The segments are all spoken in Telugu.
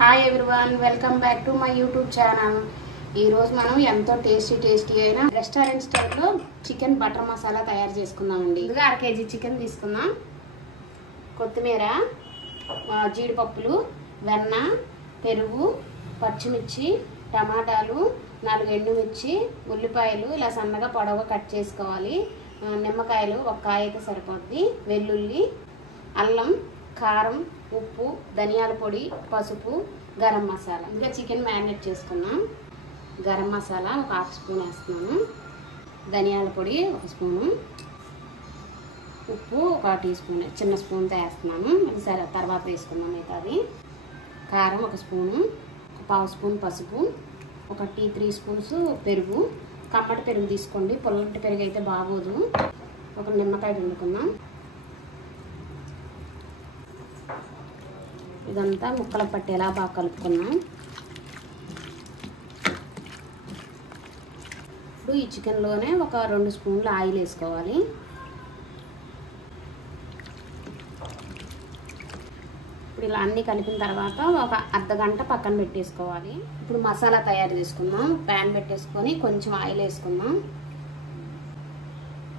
Hi everyone, welcome back to my YouTube channel. ఈరోజు మనం ఎంతో టేస్టీ అయిన రెస్టారెంట్ స్టైల్లో చికెన్ బటర్ మసాలా తయారు చేసుకుందామండి. ఇది 1/2 kg చికెన్ తీసుకుందాం. కొత్తిమీర, జీడిపప్పులు, వెన్న, పెరుగు, పచ్చిమిర్చి, టమాటాలు, 4 ఎండుమిర్చి, ఉల్లిపాయలు ఇలా సన్నగా పొడవుగా కట్ చేసుకోవాలి. నిమ్మకాయలు 1 కాయ అయితే సరిపోద్ది. వెల్లుల్లి, అల్లం, కారం, ఉప్పు, ధనియాల పొడి, పసుపు, గరం మసాలా. ఇంకా చికెన్ మ్యారినేట్ చేసుకున్నాం. గరం మసాలా 1/2 స్పూన్ వేస్తున్నాను. ధనియాల పొడి 1 స్పూను, ఉప్పు 1 టీ స్పూన్, చిన్న స్పూన్తో వేస్తున్నాను. సరే తర్వాత వేసుకుందాం. మిగతాది కారం 1 స్పూను, 1/2 స్పూన్ పసుపు, 3 స్పూన్స్ పెరుగు. కమ్మటి పెరుగు తీసుకోండి, పుల్లటి పెరుగు అయితే బాగోదు. 1 నిమ్మకాయ పిండుకుందాం. ఇదంతా ముక్కల పట్టేలా బాగా కలుపుకున్నాం. ఇప్పుడు ఈ చికెన్లోనే 2 స్పూన్లు ఆయిల్ వేసుకోవాలి. ఇప్పుడు ఇలా అన్నీ కలిపిన తర్వాత 1 అర్ధగంట పక్కన పెట్టేసుకోవాలి. ఇప్పుడు మసాలా తయారు చేసుకుందాం. ప్యాన్ పెట్టేసుకొని కొంచెం ఆయిల్ వేసుకుందాం.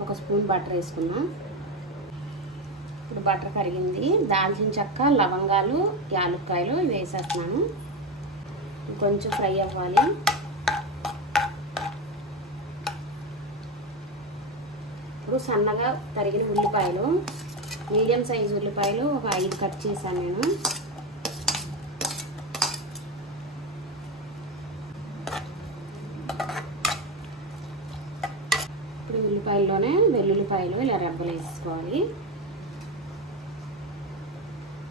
1 స్పూన్ బటర్ వేసుకుందాం. ఇప్పుడు బటర్ కరిగింది. దాల్చిన చెక్క, లవంగాలు, యాలక్కాయలు ఇవి వేసేస్తున్నాను. కొంచెం ఫ్రై అవ్వాలి. ఇప్పుడు సన్నగా తరిగిన ఉల్లిపాయలు, మీడియం సైజు ఉల్లిపాయలు 5 కట్ చేశాను నేను. ఇప్పుడు ఉల్లిపాయల్లోనే వెల్లుల్లిపాయలు ఇలా రెబ్బలు వేసుకోవాలి.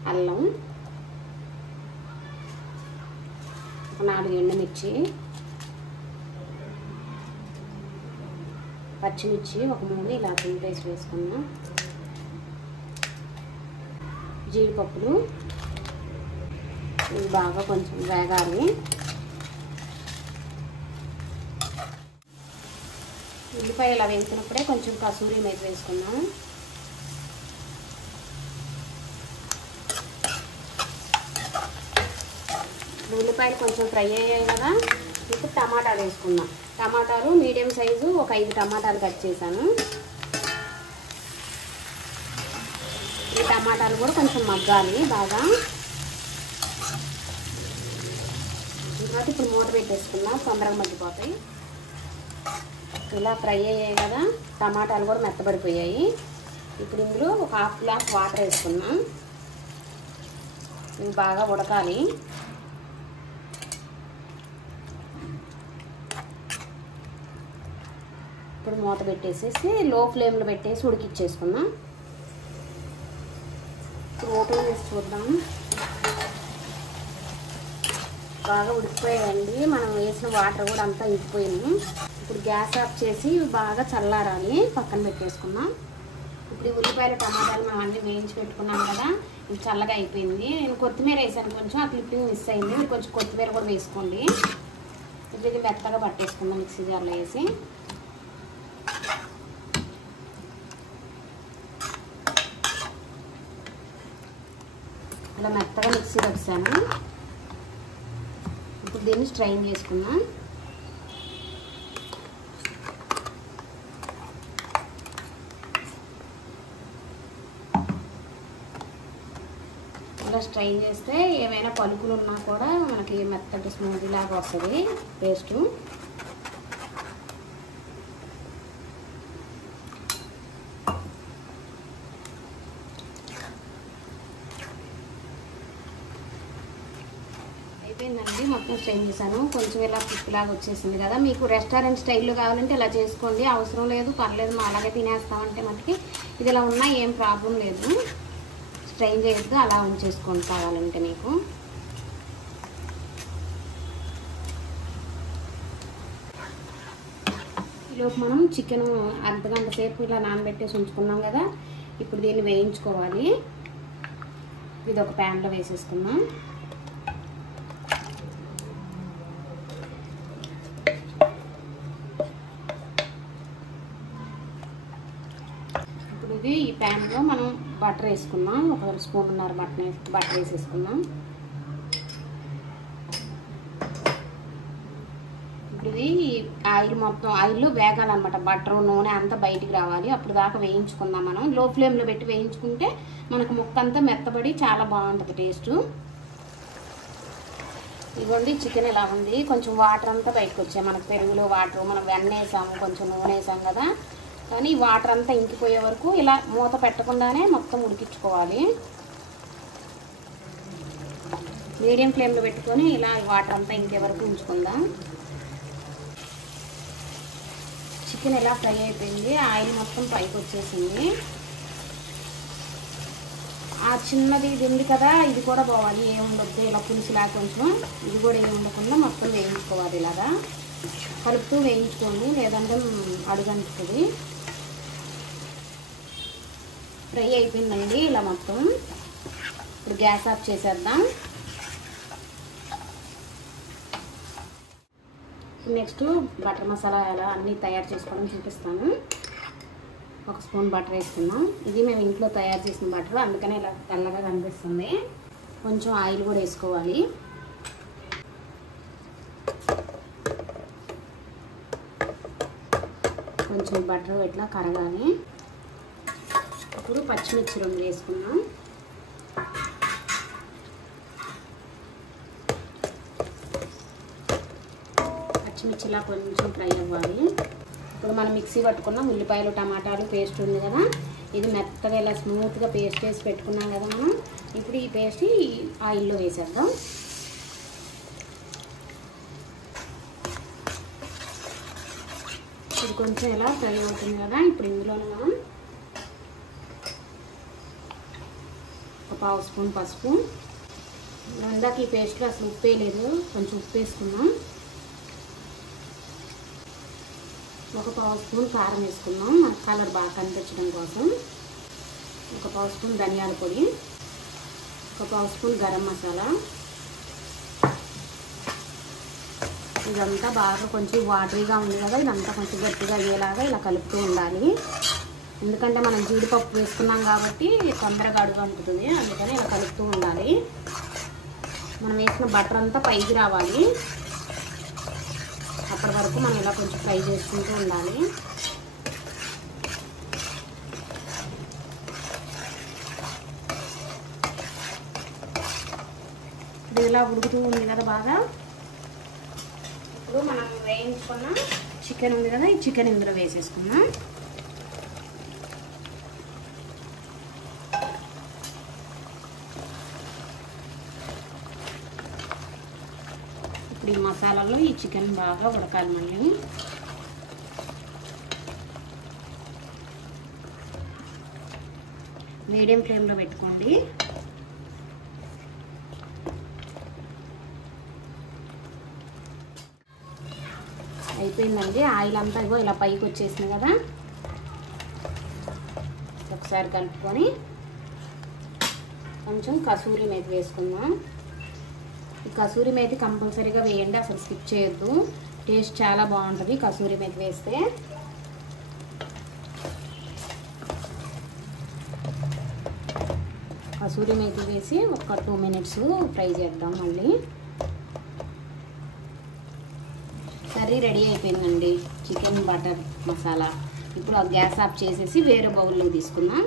అల్లం, 4 ఎండుమిర్చి, పచ్చిమిర్చి 3 ఇలా పేస్ట్ వేసుకున్నాం. జీడిపప్పులు ఇవి బాగా కొంచెం వేగాలి. ఉల్లిపాయ ఇలా వేసుకున్నప్పుడే కొంచెం కసూరి మేతి వేసుకున్నాం. ఉల్లిపాయలు కొంచెం ఫ్రై అయ్యాయి కదా. ఇప్పుడు టమాటాలు వేసుకుందాం. టమాటాలు మీడియం సైజు 5 టమాటాలు కట్ చేశాను. ఈ టమాటాలు కూడా కొంచెం మగ్గాలి బాగా. తర్వాత ఇప్పుడు మూత పెట్టేసుకుందాం, తొందరగా మగ్గిపోతాయి. ఇలా ఫ్రై అయ్యాయి కదా, టమాటాలు కూడా మెత్తబడిపోయాయి. ఇప్పుడు ఇందులో 1/2 గ్లాస్ వాటర్ వేసుకున్నాం. ఇవి బాగా ఉడకాలి. ఇప్పుడు మూత పెట్టేసేసి లో ఫ్లేమ్లో పెట్టేసి ఉడికిచ్చేసుకుందాం. ఇప్పుడు ఓపెన్ చేసి చూద్దాం. బాగా ఉడికిపోయాయండి. మనం వేసిన వాటర్ కూడా అంతా ఇంకిపోయింది. ఇప్పుడు గ్యాస్ ఆఫ్ చేసి బాగా చల్లారాలి, పక్కన పెట్టేసుకుందాం. ఇప్పుడు ఉల్లిపాయలు, టమాటాలు మనం అన్నీ వేయించి పెట్టుకున్నాం కదా, ఇది చల్లగా అయిపోయింది. నేను కొత్తిమీర వేసాను కొంచెం, ఆ క్లిప్పింగ్ మిస్ అయింది. మీరు కొంచెం కొత్తిమీర కూడా వేసుకోండి. ఇప్పుడు ఇది మెత్తగా పట్టేసుకుందాం మిక్సీ జార్లో వేసి. ఇలా మెత్తగా మిక్సీ వచ్చాను. ఇప్పుడు దీన్ని స్ట్రైన్ చేసుకుందాం. ఇలా స్ట్రైన్ చేస్తే ఏమైనా పలుకులు ఉన్నా కూడా మనకి మెత్తటి స్మూదీ లాగా వస్తుంది పేస్టు. అయిపోయిందండి, మొత్తం స్ట్రెయిన్ చేశాను. కొంచెం ఇలా పిప్పులాగా వచ్చేసింది కదా. మీకు రెస్టారెంట్ స్టైల్లో కావాలంటే ఇలా చేసుకోండి, అవసరం లేదు పర్లేదు, మా అలాగే తినేస్తామంటే మనకి ఇది ఇలా ఉన్నా ఏం ప్రాబ్లం లేదు. స్ట్రెయిన్ చేయొద్దు, అలా ఉంచేసుకోండి కావాలంటే మీకు. ఈలోపు మనం చికెన్ అర్ధగంట సేపు ఇలా నానబెట్టేసి ఉంచుకున్నాం కదా. ఇప్పుడు దీన్ని వేయించుకోవాలి. ఇది ఒక ప్యాన్లో వేసేసుకుందాం. ఇప్పుడు ఇది ఈ ప్యాన్లో మనం బటర్ వేసుకుందాం. 1 స్పూన్ బటర్ వేసేసుకుందాం. ఇది ఆయిల్ మొత్తం ఆయిల్లో వేగాలన్నమాట. బటర్ నూనె అంతా బయటికి రావాలి. అప్పుడు దాకా వేయించుకుందాం మనం. లో ఫ్లేమ్లో పెట్టి వేయించుకుంటే మనకు ముక్క అంతా మెత్తబడి చాలా బాగుంటుంది టేస్ట్. ఇదిగోండి చికెన్ ఇలా ఉంది. కొంచెం వాటర్ అంతా బయటకు వచ్చాయి. మనకు పెరుగులో వాటర్, మనం వెన్న వేసాము, కొంచెం నూనె వేసాం కదా, కానీ ఈ వాటర్ అంతా ఇంకిపోయే వరకు ఇలా మూత పెట్టకుండానే మొత్తం ఉడికించుకోవాలి. మీడియం ఫ్లేమ్లో పెట్టుకొని ఇలా వాటర్ అంతా ఇంకే వరకు ఉంచుకుందాం. చికెన్ ఇలా ఫ్రై అయిపోయింది. ఆయిల్ మొత్తం పైకి వచ్చేసింది. ఆ చిన్నది ఇది ఉంది కదా, ఇది కూడా పోవాలి. ఏమి ఉండొద్దు, ఇలా పులుసులా కొంచెం ఇది కూడా ఏమి ఉండకుండా మొత్తం వేయించుకోవాలి. ఇలాగా కలుపుతూ వేయించుకోండి, లేదంటే అడుగంటుతుంది. ఫ్రై అయిపోయిందండి ఇలా మొత్తం. ఇప్పుడు గ్యాస్ ఆఫ్ చేసేద్దాం. నెక్స్ట్ బటర్ మసాలా ఎలా అన్నీ తయారు చేసుకోవడం చూపిస్తాను. ఒక స్పూన్ బటర్ వేసుకుందాం. ఇది మేము ఇంట్లో తయారు చేసిన బటర్, అందుకనే ఇలా తెల్లగా కనిపిస్తుంది. కొంచెం ఆయిల్ కూడా వేసుకోవాలి. కొంచెం బటర్ ఇట్లా కరగాలి. ఇప్పుడు పచ్చిమిర్చి 2 వేసుకుందాం. పచ్చిమిర్చిలా కొంచెం ఫ్రై అవ్వాలి. ఇప్పుడు మనం మిక్సీ పట్టుకున్న ఉల్లిపాయలు టమాటాలు పేస్ట్ ఉంది కదా, ఇది మెత్తగా ఇలా స్మూత్గా పేస్ట్ చేసి పెట్టుకున్నాం కదా మనం. ఇప్పుడు ఈ పేస్ట్ ఈ ఆయిల్లో వేసేద్దాం. ఇది కొంచెం ఇలా ఫ్రై అవుతుంది కదా, ఇప్పుడు ఇందులో మనం ఒక 1/2 స్పూన్ పసుపు. ఇందాక ఈ పేస్ట్లో అసలు ఉప్పు వేయలేదు, కొంచెం ఉప్పు వేసుకున్నాం. ఒక 1/2 స్పూన్ కారం వేసుకున్నాం, మనకు కలర్ బాగా కనిపించడం కోసం. ఒక 1/2 స్పూన్ ధనియాల పొడి, ఒక 1/2 స్పూన్ గరం మసాలా. ఇదంతా బాగా కొంచెం వాటరీగా ఉంది కదా, ఇదంతా కొంచెం గట్టిగా అయ్యేలాగా ఇలా కలుపుతూ ఉండాలి. ఎందుకంటే మనం జీడిపప్పు వేసుకున్నాం కాబట్టి తొందరగా అడుగు అంటుతుంది, అందుకని ఇలా కలుపుతూ ఉండాలి. మనం వేసిన బటర్ అంతా పైకి రావాలి. అప్పటి వరకు మనం ఇలా కొంచెం ఫ్రై చేసుకుంటూ ఉండాలి. ఇది ఇలా ఉడుకుతూ ఉంది కదా బాగా. ఇప్పుడు మనం వేయించుకున్న చికెన్ ఉంది కదా, ఈ చికెన్ ఇందులో వేసేసుకున్నాం. ఇప్పుడు ఈ మసాలాలో ఈ చికెన్ బాగా ఉడకాలి. మళ్ళీ మీడియం ఫ్లేమ్లో పెట్టుకోండి. అయిపోయిందండి. ఆయిల్ అంతా ఇగో ఇలా పైకి వచ్చేసింది కదా, ఒకసారి కలుపుకొని కొంచెం కసూరి మేతి వేసుకుందాం. ఈ కసూరి మేతి కంపల్సరీగా వేయండి, అసలు స్కిప్ చేయొద్దు. టేస్ట్ చాలా బాగుంటుంది కసూరి మేతి వేస్తే. కసూరి మేతి వేసి ఒక 2 మినిట్స్ ఫ్రై చేద్దాం. మళ్ళీ కర్రీ రెడీ అయిపోయిందండి, చికెన్ బటర్ మసాలా. ఇప్పుడు ఆ గ్యాస్ ఆఫ్ చేసేసి వేరే బౌల్లో తీసుకుందాం.